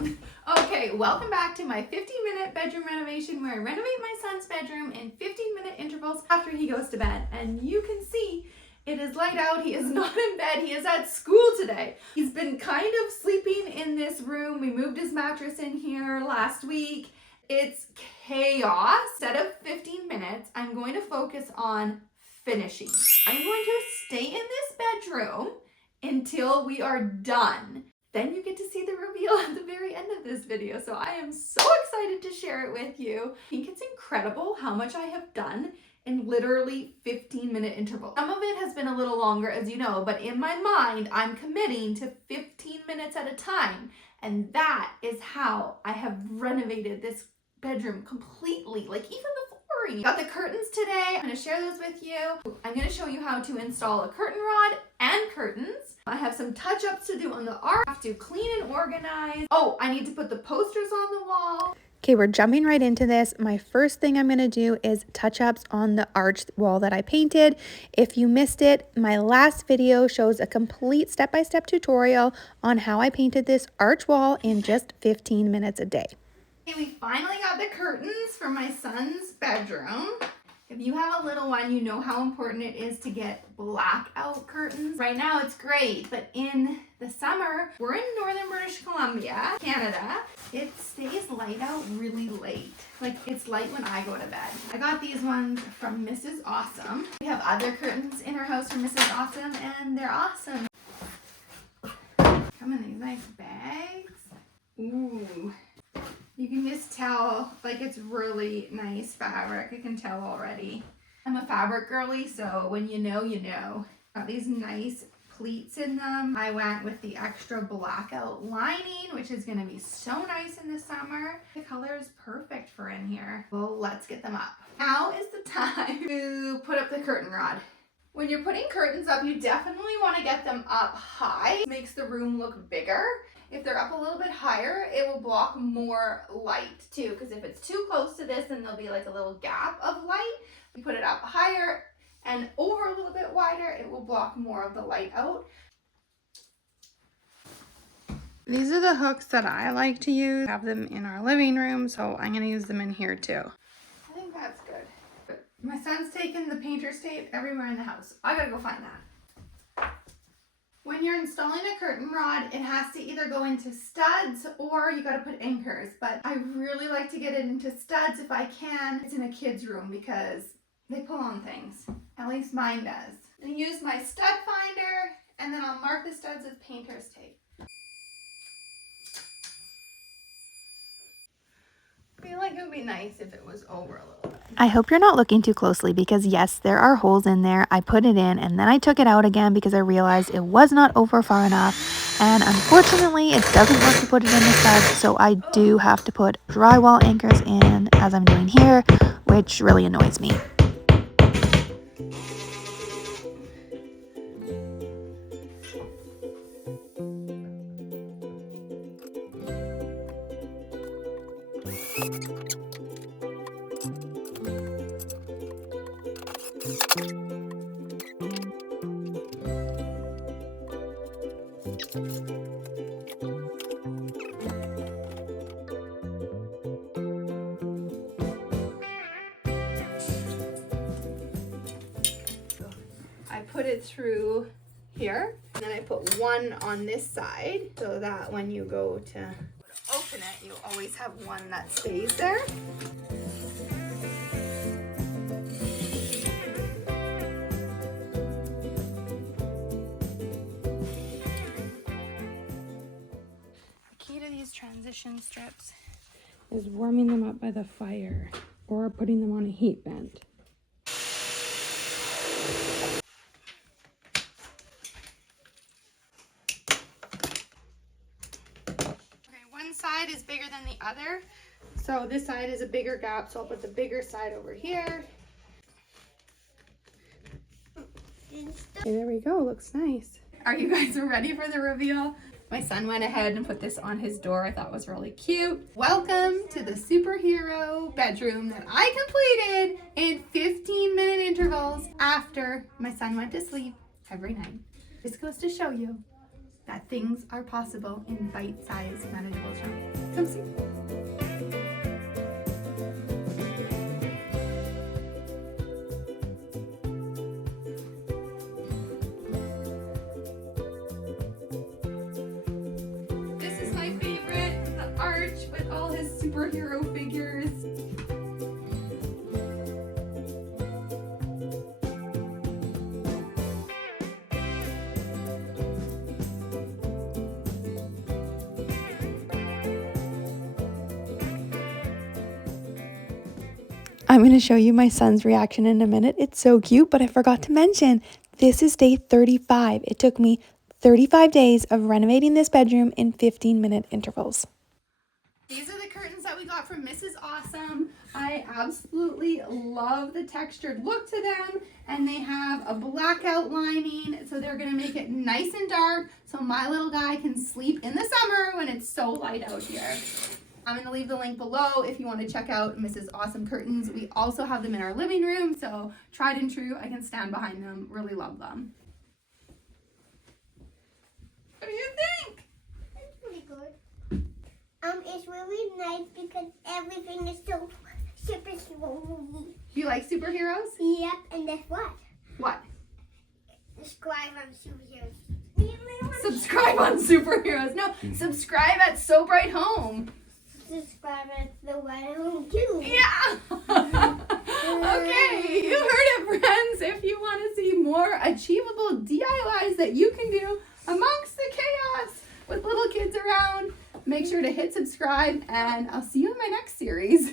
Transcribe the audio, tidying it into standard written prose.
Okay, welcome back to my 15-minute bedroom renovation where I renovate my son's bedroom in 15-minute intervals after he goes to bed. And you can see it is light out. He is not in bed. He is at school today. He's been kind of sleeping in this room. We moved his mattress in here last week. It's chaos. Instead of 15 minutes, I'm going to focus on finishing. I'm going to stay in this bedroom until we are done. Then you get to see the reveal at the very end of this video. So I am so excited to share it with you. I think it's incredible how much I have done in literally 15-minute intervals. Some of it has been a little longer, as you know, but in my mind, I'm committing to 15 minutes at a time. And that is how I have renovated this bedroom completely, like even the flooring. Got the curtains today. I'm going to share those with you. I'm going to show you how to install a curtain rod and curtains. I have some touch-ups to do on the arch. I have to clean and organize. Oh, I need to put the posters on the wall. Okay, we're jumping right into this. My first thing I'm going to do is touch-ups on the arch wall that I painted. If you missed it, my last video shows a complete step-by-step tutorial on how I painted this arch wall in just 15 minutes a day. Okay, we finally got the curtains for my son's bedroom. If you have a little one, you know how important it is to get blackout curtains. Right now it's great, but in the summer, we're in northern British Columbia, Canada. It stays light out really late. Like it's light when I go to bed. I got these ones from Mrs. Awesome. We have other curtains in our house from Mrs. Awesome and they're awesome. Come in these nice bags. Ooh. You can just tell, like, it's really nice fabric. I can tell already. I'm a fabric girly, so when you know, you know. Got these nice pleats in them. I went with the extra blackout lining, which is going to be so nice in the summer. The color is perfect for in here. Well, let's get them up. Now is the time to put up the curtain rod. When you're putting curtains up, you definitely want to get them up high. It makes the room look bigger. If they're up a little bit higher, it will block more light too, because if it's too close to this, then there'll be like a little gap of light. You put it up higher and over a little bit wider, it will block more of the light out. These are the hooks that I like to use. I have them in our living room, so I'm going to use them in here too. I think that's good. My son's taken the painter's tape everywhere in the house. I gotta go find that. When you're installing a curtain rod, it has to either go into studs or you gotta put anchors, but I really like to get it into studs if I can. It's in a kid's room because they pull on things. At least mine does. And use my stud finder and then I'll mark the studs with painter's tape. I feel like it would be nice if it was over a little bit. I hope you're not looking too closely because yes, there are holes in there. I put it in and then I took it out again because I realized it was not over far enough. And unfortunately, it doesn't work to put it in the studs. So I do have to put drywall anchors in as I'm doing here, which really annoys me. I put it through here and then I put one on this side so that when you go to open it, you always have one that stays there. The key to these transition strips is warming them up by the fire or putting them on a heat vent. One side is bigger than the other, so this side is a bigger gap, so I'll put the bigger side over here. Okay, there we go. Looks nice. Are you guys ready for the reveal? My son went ahead and put this on his door. I thought was really cute. Welcome to the superhero bedroom that I completed in 15-minute intervals after my son went to sleep every night. This goes to show you that things are possible in bite-sized, manageable chunks. Come see. This is my favorite, the arch with all his superhero figures. I'm going to show you my son's reaction in a minute. It's so cute, but I forgot to mention, this is day 35. It took me 35 days of renovating this bedroom in 15-minute intervals. These are the curtains that we got from Mrs. Awesome. I absolutely love the textured look to them, and they have a blackout lining, so they're gonna make it nice and dark so my little guy can sleep in the summer when it's so light out here. I'm gonna leave the link below if you want to check out Mrs. Awesome curtains. We also have them in our living room, so tried and true. I can stand behind them. Really love them. What do you think? That's pretty good. It's really nice because everything is so superhero movie. Do you like superheroes? Yep, and that's what? What? Subscribe on superheroes. Subscribe on superheroes. No, subscribe at So Bright Home. Subscribe at the White Home too. Yeah. Okay, you heard it, friends. If you want to see more achievable DIYs that you can do amongst the chaos with little kids around, make sure to hit subscribe, and I'll see you in my next series.